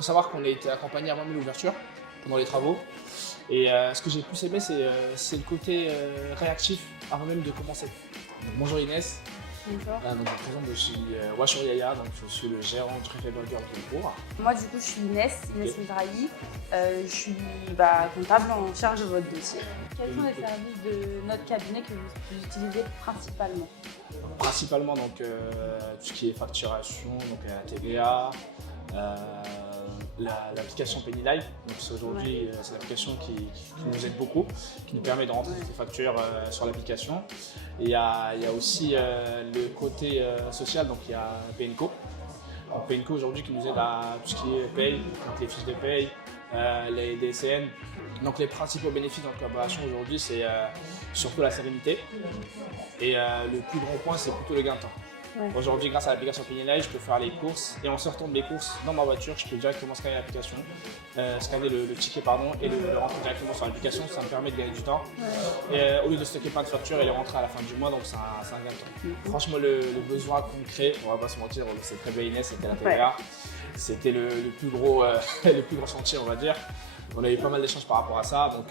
faut savoir qu'on a été accompagné avant même l'ouverture, pendant les travaux. Et ce que j'ai plus aimé, c'est le côté réactif avant même de commencer. Donc, bonjour Inès. Bonjour. Donc, je me présente, je suis Wachor Yaya, donc je suis le gérant du Café Burger de Bourg. Moi, du coup, je suis Inès Mizrahi. Je suis comptable en charge de votre dossier. Quels sont les services de notre cabinet que vous utilisez principalement? Principalement donc, tout ce qui est facturation, donc la TVA, l'application Pennylife. Aujourd'hui, c'est l'application qui nous aide beaucoup, qui nous permet de rentrer ces factures sur l'application. Et il y a aussi le côté social, donc il y a PNCO. Donc PNCO aujourd'hui qui nous aide à tout ce qui est paye, donc les fiches de paye, les DCN. Donc les principaux bénéfices dans la collaboration aujourd'hui, c'est surtout la sérénité. Et le plus grand point, c'est plutôt le gain de temps. Ouais. Aujourd'hui, grâce à l'application Pennylife, je peux faire les courses et en sortant de mes courses dans ma voiture, je peux directement scanner l'application, scanner le ticket et le rentrer directement sur l'application. Ça me permet de gagner du temps. Ouais. Et au lieu de stocker plein de factures et les rentrer à la fin du mois, donc c'est un gain de temps. Franchement, le besoin concret, on va pas se mentir, c'est très bien Inès, c'était la TVA. Ouais. C'était le plus gros chantier, on va dire. On a eu pas mal d'échanges par rapport à ça, donc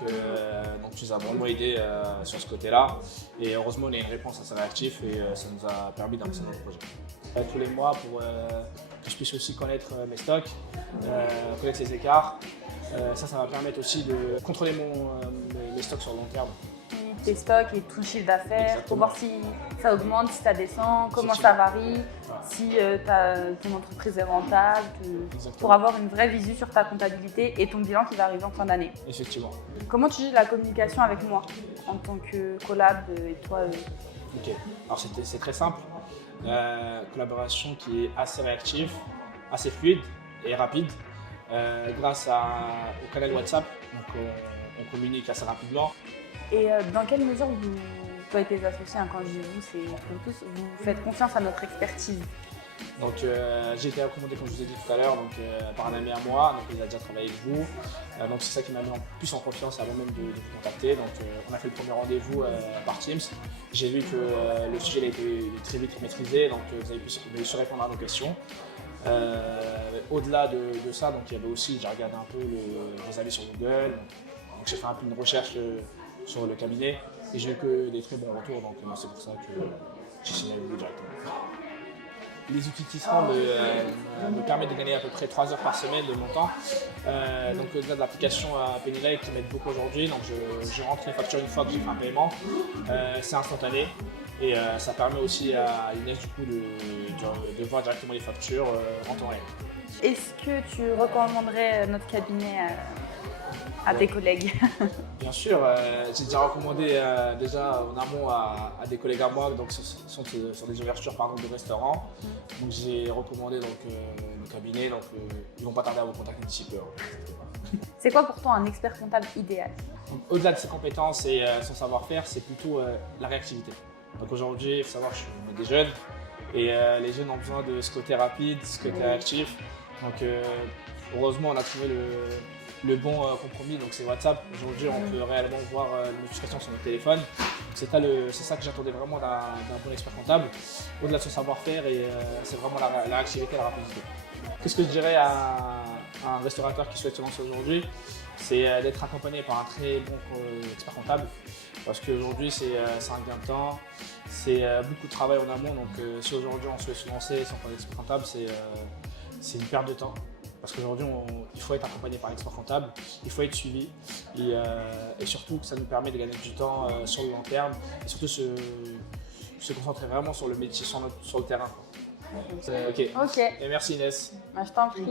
tu nous as vraiment aidé sur ce côté-là. Et heureusement, on a eu une réponse assez réactive et ça nous a permis d'avancer dans le projet. Tous les mois, pour que je puisse aussi connaître mes stocks, connaître les écarts, ça va permettre aussi de contrôler mes stocks sur le long terme. Tes stocks et tout le chiffre d'affaires, pour voir si ça augmente, si ça descend, comment ça varie, si ton entreprise est rentable, pour avoir une vraie visu sur ta comptabilité et ton bilan qui va arriver en fin d'année. Effectivement. Comment tu gères la communication avec moi en tant que collab et toi Ok, alors c'est très simple. Collaboration qui est assez réactive, assez fluide et rapide grâce au canal WhatsApp. Donc on communique assez rapidement. Et dans quelle mesure toi et tes associés, quand je dis vous, c'est pour tous, vous faites confiance à notre expertise? Donc j'ai été recommandé, comme je vous ai dit tout à l'heure, par un ami à moi, donc il a déjà travaillé avec vous. Donc c'est ça qui m'a mis plus en confiance avant même de vous contacter. Donc on a fait le premier rendez-vous par Teams. J'ai vu que le sujet a été très vite maîtrisé, donc vous avez pu su répondre à nos questions. Au-delà de ça, donc il y avait aussi, j'ai regardé un peu vos avis sur Google. Donc j'ai fait un peu une recherche sur le cabinet et j'ai eu que des très bons retours, donc c'est pour ça que j'ai signé avec vous directement. Les outils Tisserand me permettent de gagner à peu près 3 heures par semaine de mon temps. Donc au-delà de l'application Pennylife qui m'aide beaucoup aujourd'hui, donc je rentre les factures une fois que j'ai fait un paiement, c'est instantané et ça permet aussi à Inès du coup de voir directement les factures en temps réel. Est-ce que tu recommanderais notre cabinet à tes collègues? Bien sûr, j'ai déjà recommandé déjà en amont à des collègues à moi, donc sont sur des ouvertures de restaurants. Donc j'ai recommandé le cabinet, donc ils vont pas tarder à vous contacter d'ici peu. C'est quoi pour toi un expert comptable idéal? Au-delà de ses compétences et son savoir-faire, c'est plutôt la réactivité. Donc aujourd'hui, il faut savoir que je suis des jeunes et les jeunes ont besoin de ce côté rapide, ce côté réactif. Donc heureusement, on a trouvé le bon compromis, donc c'est WhatsApp. Aujourd'hui, on peut réellement voir les notifications sur notre téléphone. C'est ça que j'attendais vraiment d'un bon expert comptable. Au-delà de son savoir-faire, et c'est vraiment la réactivité et la rapidité. Qu'est-ce que je dirais à un restaurateur qui souhaite se lancer aujourd'hui? C'est d'être accompagné par un très bon expert comptable. Parce qu'aujourd'hui, c'est un gain de temps, c'est beaucoup de travail en amont. Donc si aujourd'hui on souhaite se lancer sans prendre d'expert comptable, c'est une perte de temps. Parce qu'aujourd'hui, il faut être accompagné par un expert comptable, il faut être suivi et surtout que ça nous permet de gagner du temps sur le long terme et surtout se concentrer vraiment sur le métier, sur le terrain. Ok. Ok. Et merci Inès. Je t'en prie.